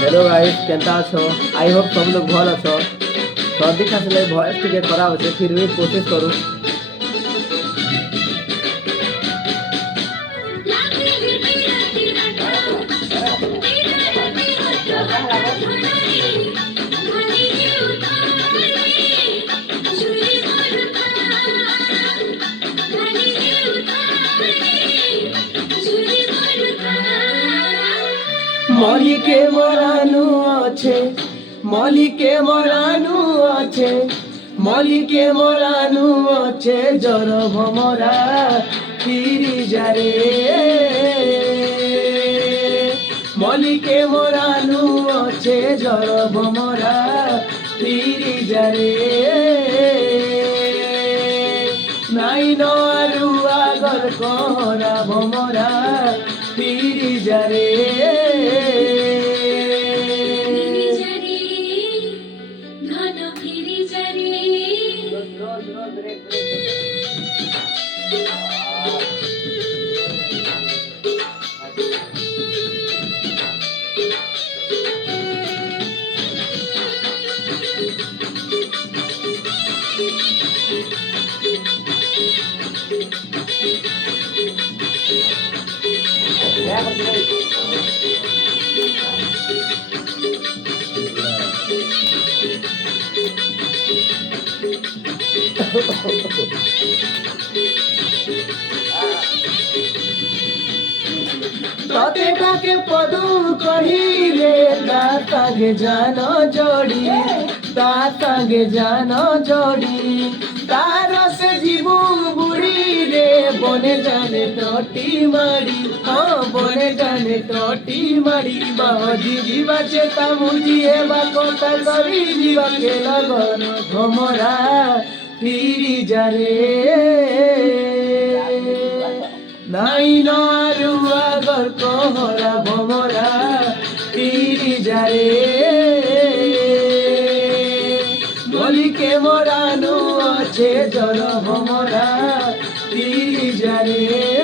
Hello guys केनता अछो I hope सब लोग भल अछो सर्दी खासले भॉइस टिके खराब होचे फिर भी कोशिश करू मलिके मरानु आछे मलिके मरानु आछे मलिके मरानु आछे जर भमरा फिरी जारे मलिके मरानु आछे जर भमरा फिरी जारे नाई न आरु आगर कहरा भमरा फिरी जारे ततेटाके पदु कही रे तागे जान जोड़ी तागे जान जोड़ी तार से जीवू बुढ़ी रे बने जाने टोटी मारी हाँ बने जाने टोटी मारी बाजी जीवा चेता मुझी एबा कोता करी जीवा के लगन भमरा फिरी जारे नाई नारु आगर कहरा भमरा फिरी जारे मलिके मरानु आछे जर भमरा फिरी जारे।